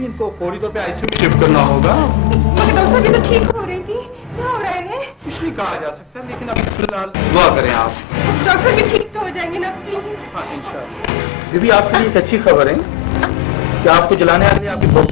भी इनको फौरी तौर पे आईसीयू में शिफ्ट करना होगा। मगर डॉक्टर साहब ये तो ठीक हो रही थी, क्या हो रहा है इन्हें? कुछ नहीं कहा जा सकता, लेकिन अभी फिलहाल दुआ करें आप। डॉक्टर साहब ये ठीक तो हो जाएंगे ना प्लीज? हाँ इंशाल्लाह। दीदी आपके लिए एक अच्छी खबर है कि आपको जलाने आ रही है आपकी बहू।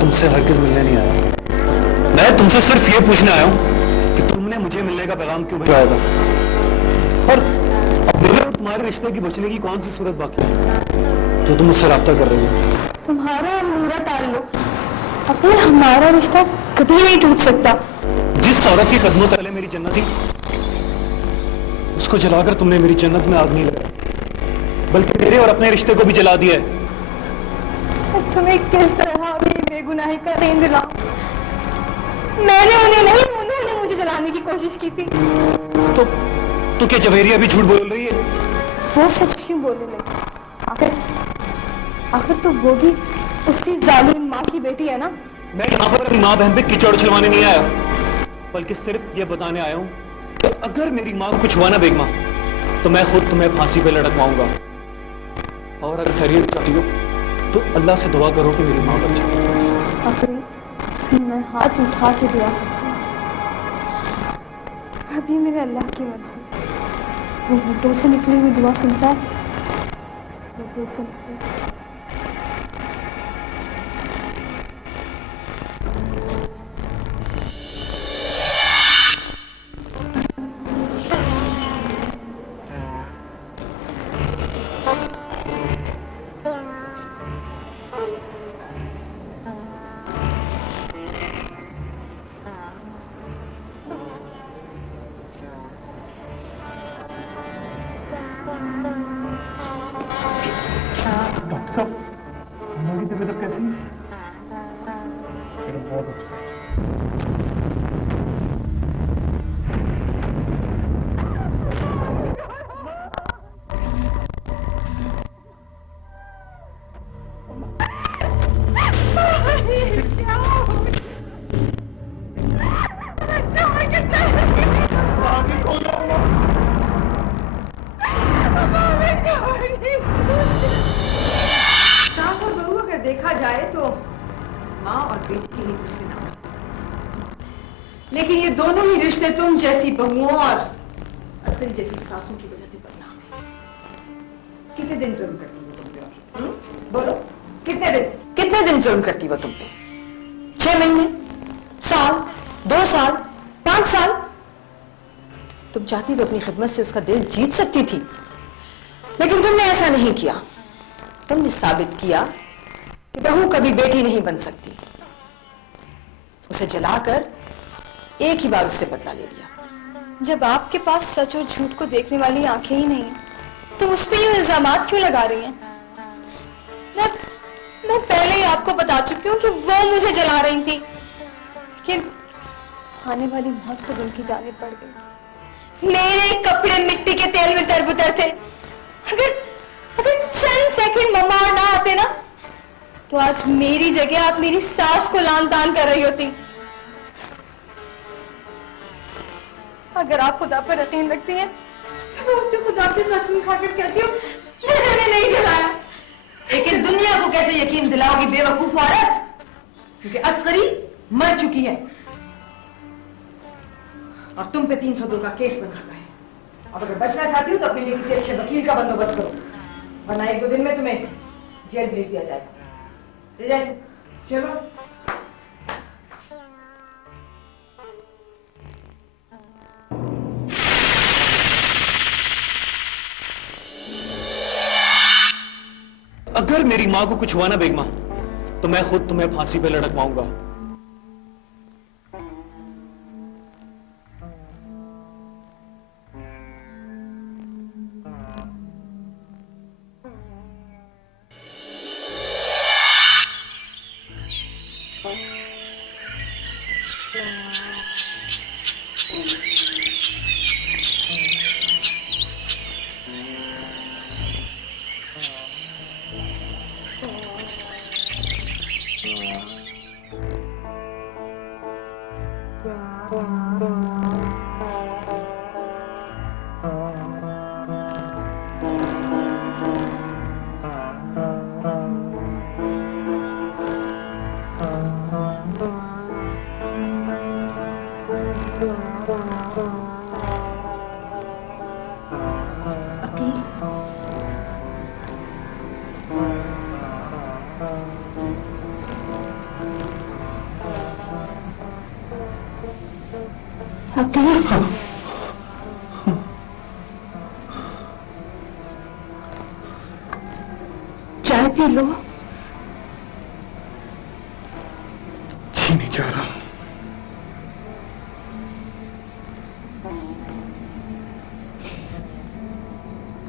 तुमसे हरगिज़ मिलने नहीं आया। मैं तुमसे सिर्फ ये पूछने आया हूं कि तुमने मुझे मिलने का पैगाम क्यों भेजा था, और अब मेरे और तुम्हारे रिश्ते की बचने की कौन सी सूरत बाकी है जो तुम मुझसे राब्ता कर रही हो? तुम्हारा और मेरा ताल्लुक, अगर हमारा रिश्ता कभी नहीं टूट सकता। जिस औरत के कदमों तले मेरी जन्नत थी, उसको जलाकर तुमने मेरी जन्नत में आग नहीं लगाई, बल्कि मेरे और अपने रिश्ते को भी जला दिया है। तुम्हें किस तरह अपनी बेगुनाही का यकीन दिलाऊं? मैंने उन्हें नहीं, उन्होंने मुझे जलाने की कोशिश की थी। तो क्या जवेरिया भी झूठ बोल रही है? वो सच क्यों बोलूं? आखिर तो वो भी उसकी जालिम माँ की बेटी है ना। मैं यहाँ पर अपनी माँ बहन पे कीचड़ उछलवाने नहीं आया, बल्कि सिर्फ ये बताने आया हूँ कि अगर मेरी माँ को कुछ हुआ ना बेगमा, तो मैं खुद तुम्हें फांसी पे लटकवाऊंगा। और अगर खैरियत चाहती हो तो अल्लाह से दुआ करो कि मेरी माँ बच जाए। मैं हाथ उठा के दुआ करती हूँ, अभी मेरे अल्लाह की मर्जी। वो होठों से निकली हुई दुआ सुनता है, वो दिल से निकली। डॉक्टर साहब, मेरी तबीयत कैसी है? बहुत अच्छा। सास और बहू अगर देखा जाए तो माँ और बेटी के ही दूसरे नाम, लेकिन ये दोनों ही रिश्ते तुम जैसी बहुओं और असली जैसी सासों की वजह से बदनाम है। कितने दिन जुल्म करती वो तुम पे? बोलो, कितने दिन जुल्म करती वो तुम पे? 6 महीने, साल, 2 साल, 5 साल? तुम चाहती तो अपनी खिदमत से उसका दिल जीत सकती थी, लेकिन तुमने ऐसा नहीं किया। तुमने साबित किया कि बहू कभी बेटी नहीं बन सकती। उसे जलाकर एक ही बार उससे बदला ले लिया। जब आपके पास सच और झूठ को देखने वाली आंखें ही नहीं है, तो उस पर ये इल्जामात क्यों लगा रही हैं? मैं पहले ही आपको बता चुकी हूँ कि वो मुझे जला रही थी, लेकिन आने वाली मौत खुद उनकी जानिब पड़ गई। मेरे कपड़े मिट्टी के तेल में तरबतर थे। अगर चंद सेकंड मम्मा और ना आते ना, तो आज मेरी जगह आप मेरी सास को लान तान कर रही होती। अगर आप खुदा पर यकीन रखती हैं, तो मैं उससे खुदा की कसम खाकर कहती हूँ, मैंने नहीं जलाया। लेकिन दुनिया को कैसे यकीन दिलाओगी बेवकूफ औरत? क्योंकि असगरी मर चुकी है और तुम पे 302 का केस बन चुका है। अब अगर बचना चाहती हो तो अपने लिए किसी अच्छे वकील का बंदोबस्त करो, वरना 1-2 दिन में तुम्हें जेल भेज दिया जाएगा। जैसे चलो। अगर मेरी मां को कुछ हुआ ना बेगमा, तो मैं खुद तुम्हें फांसी पे लटकवाऊंगा। Oh. अकेले चाय पी लो। जी नहीं चाह रहा।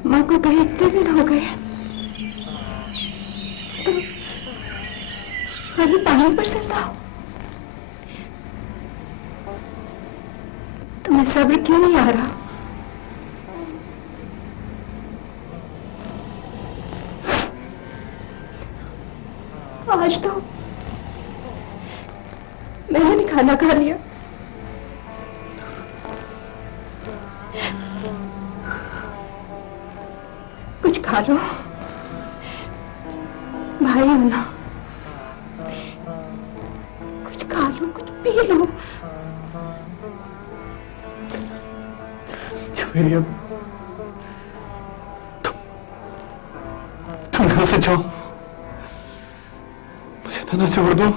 माँ को कहीं इतने दिन हो गए, तुम अभी पानी पर जिंदा हो। तुम्हें सब्र क्यों नहीं आ रहा? आज तो मैंने भी खाना खा लिया। कुछ खा लो, भाई हो ना। कुछ खा लो, कुछ पी लो। मेरी तुम घर से जाओ, मुझे तो ना छोड़ दो। मुझे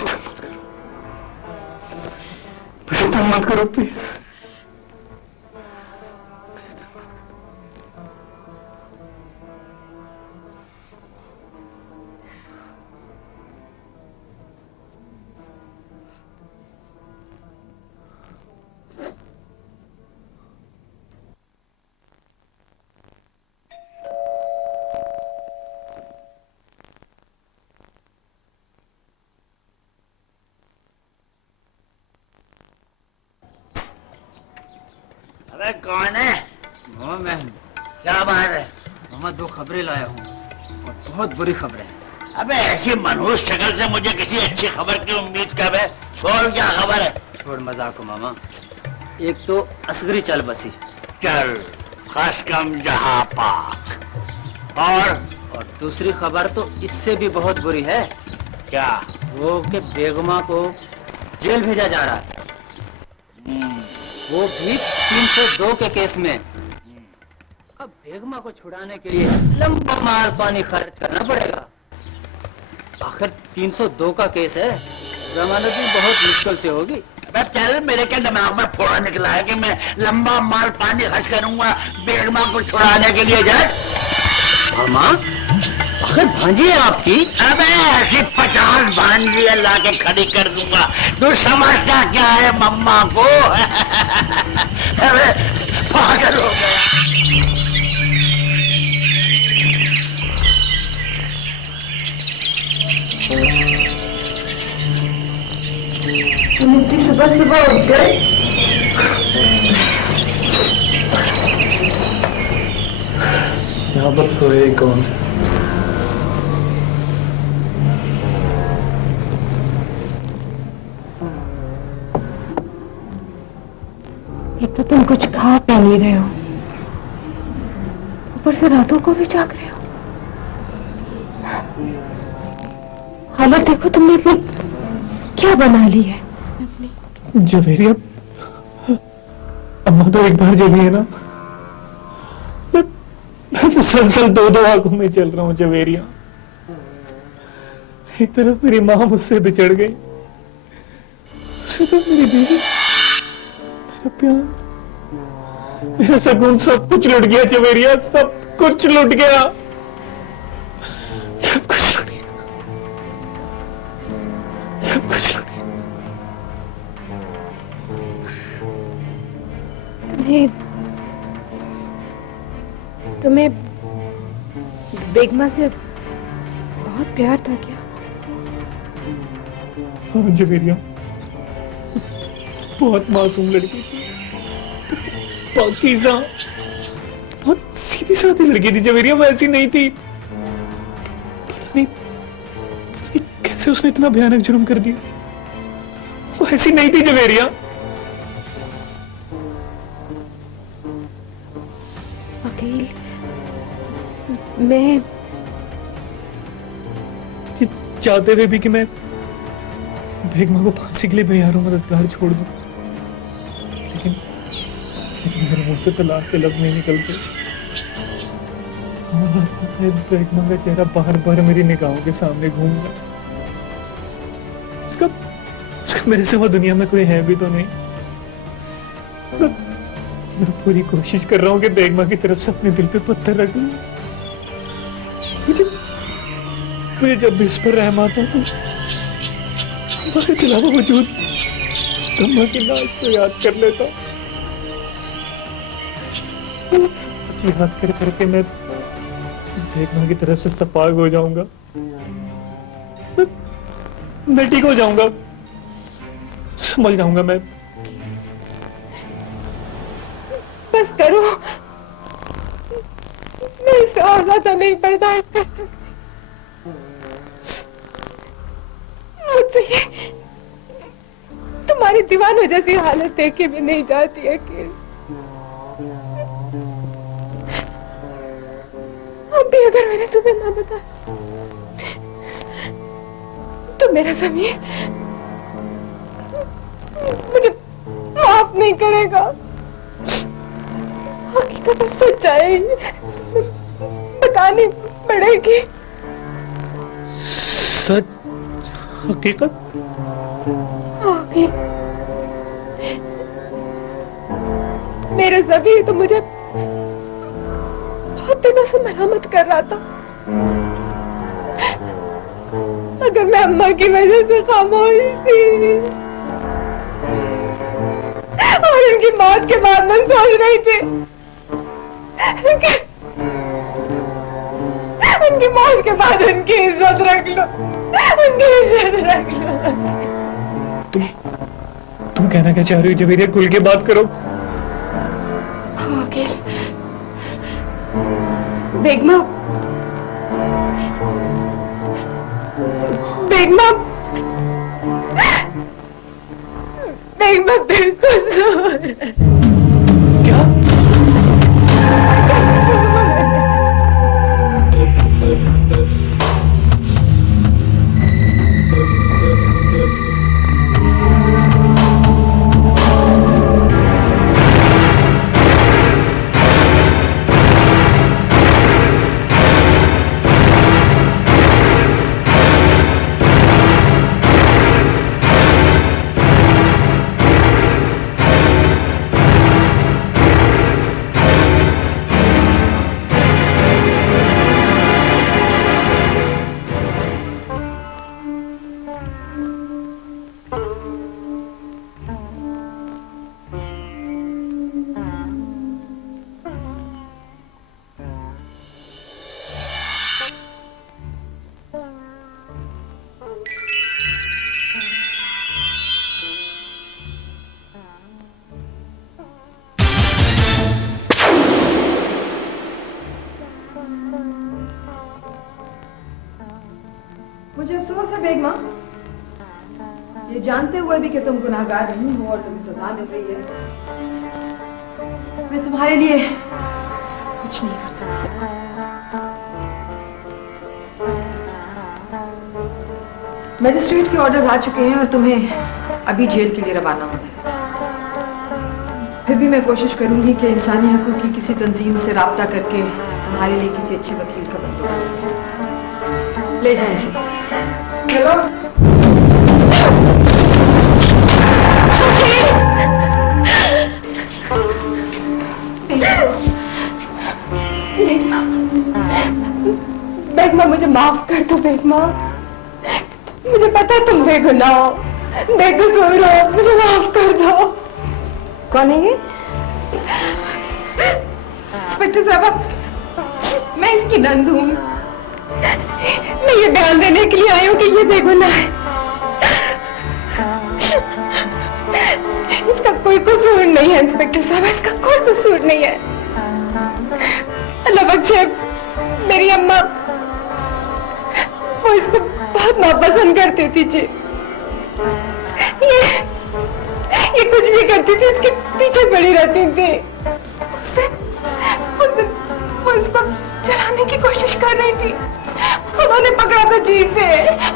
तंग मत करो, मुझे तंग मत करो प्लीज। अबे कौन है? वो मैं। क्या बात है? मामा दो खबरें लाया हूँ और बहुत बुरी खबरें। अबे ऐसी मनहूस शक्ल से मुझे किसी अच्छी खबर की उम्मीद कब है? बोल क्या खबर है? छोड़ मजाक को मामा। एक तो असगरी चल बसी। चल खास कम जहाँ पाक। और दूसरी खबर तो इससे भी बहुत बुरी है। क्या? वो कि बेगमा को जेल भेजा जा रहा है, वो भी 302 के केस में। अब बेगमा को छुड़ाने के लिए लंबा माल पानी खर्च करना पड़ेगा। आखिर 302 का केस है, जमानत भी बहुत मुश्किल से होगी। चल, मेरे क्या दिमाग में फोड़ा निकला है कि मैं लंबा माल पानी खर्च करूंगा बेगमा को छुड़ाने के लिए? जाए मामा, आखिर भांजी है आपकी? अबे ऐसी 50 भांजियां लाके खड़ी कर दूंगा। तू समझता क्या है मम्मा को? अबे पागल हो गया। तुम इतनी सुबह सुबह उठ गए? यहाँ पर सोए कौन? एक तो तुम कुछ खा पी नहीं रहे हो, ऊपर से रातों को भी जाग रहे हो। हालत देखो तुमने अपनी क्या बना ली है। जवेरिया, अम्मा तो एक बार जगी है ना। मैं मुसलसल दो आंखों में चल रहा हूं जवेरिया। एक तरफ मेरी माँ मुझसे बिछड़ गई, दूसरी तरफ मेरी बीवी, मेरा प्यार, मेरा सुकून, सब कुछ लुट गया जवेरिया। सब कुछ लुट गया, सब कुछ लुट गया, सब कुछ लुट गया। तुम्हें बेगमा से बहुत प्यार था क्या? हाँ जवेरिया, बहुत मासूम लड़की थी, पाकीज़ा, बहुत सीधी सादी लड़की थी जवेरिया। वो ऐसी नहीं थी। पता नहीं कैसे उसने इतना भयानक जुर्म कर दिया। वो ऐसी नहीं थी जवेरिया। अकील, मैं चाहते हुए भी कि मैं बेगमा को फांसी के लिए बेयारों मददगार छोड़ दूं, लेकिन मेरे मुंह से तलाक के लफ्ज नहीं निकलते। बेगमा का चेहरा बार बार मेरी निगाहों के सामने घूम रहा। उसका मेरे सिवा दुनिया में कोई है भी तो नहीं। मैं पूरी कोशिश कर रहा हूँ कि बेगमा की तरफ से अपने दिल पे पत्थर रख लूं। मुझे जब भी इस पर रहम आता है हमारे चलावा वजूद अम्मा की नाज को याद कर लेता हूँ। याद कर करके मैं बेगमा की तरफ से सफाग हो जाऊंगा, मैं ठीक हो जाऊंगा, संभल जाऊंगा मैं। बस करो, मैं इससे और ज्यादा नहीं बर्दाश्त कर सकती। मुझसे ये तुम्हारी दीवानों जैसी हालत देख के भी नहीं जाती है कि अब भी अगर मैंने तुम्हें ना बताया तो मेरा ज़मीर मुझे माफ नहीं करेगा। हकीकत और सच्चाई बतानी पड़ेगी। सच हकीकत मेरे ज़मीर तो मुझे बहुत दिनों से मलामत कर रहा था। अगर मैं अम्मा की वजह से खामोश थी और उनकी मौत के बाद मैं सोच रही थी कि उनकी मौत के बाद उनकी इज्जत रख लो, उनकी इज्जत रख लो। तुम कहना क्या चाह रही हो जवेरिया? खुल के बात करो। ओके बेगमा, बेगमा, बेगमा बेकसूर है। क्या? मुझे अफसोस है बेगमा, ये जानते हुए भी कि तुम गुनाहगार नहीं हो और तुम्हें सजा मिल रही है, मैं तुम्हारे लिए कुछ नहीं कर सकती। मजिस्ट्रेट के ऑर्डर्स आ चुके हैं और तुम्हें अभी जेल के लिए रवाना होना है। फिर भी मैं कोशिश करूंगी कि इंसानी हकूक की किसी तंजीम से राब्ता करके तुम्हारे लिए किसी अच्छे वकील का बंदोबस्त कर सकूं। ले जाए इसे। चलो। बेगमा मुझे माफ कर दो बेगमा, मुझे पता है तुम बेगुनाह हो, बेकसूर हो, मुझे माफ कर दो। कौन है ये? इंस्पेक्टर साहब, मैं इसकी नंद हूँ। मैं ये बयान देने के लिए आई हूँ कि ये बेगुनाह है। इसका कोई कसूर नहीं है इंस्पेक्टर साहब, इसका कोई कसूर नहीं है। अल्लाह बख्शे, मेरी अम्मा वो इसको बहुत नापसंद करती थी जी। ये कुछ भी करती थी इसके पीछे पड़ी रहती थी। वो इसको चलाने की कोशिश कर रही थी, उन्होंने पकड़ा था जी से,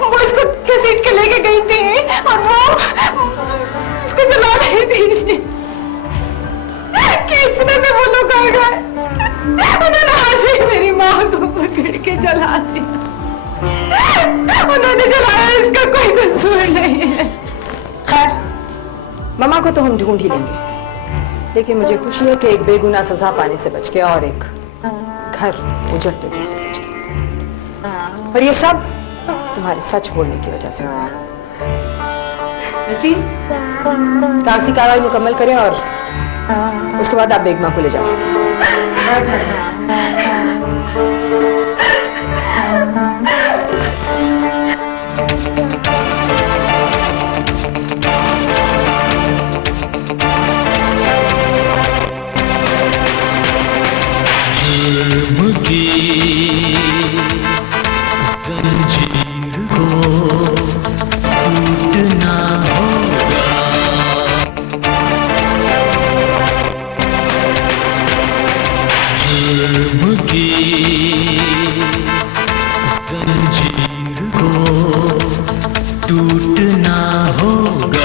वो इसको घसीट के लेके गई थी और वो इसको चला रही थी कि इतने में वो लोग आ गए, उन्होंने आज ही मेरी माँ को पकड़ के जला दिया। उन्होंने जलाया, इसका कोई कसूर नहीं है। ममा को तो हम ढूंढ ही लेंगे, लेकिन मुझे खुशी है कि एक बेगुनाह सजा पाने से बच गया और एक घर उजड़ते उजड़ते बच गया। और ये सब तुम्हारे सच बोलने की वजह से हुआ। नसरीन, कागजी कार्रवाई मुकम्मल करें और उसके बाद आप बेगमा को ले जा सकें। जंजीर को टूटना होगा, जुर्म की जंजीर को टूटना होगा।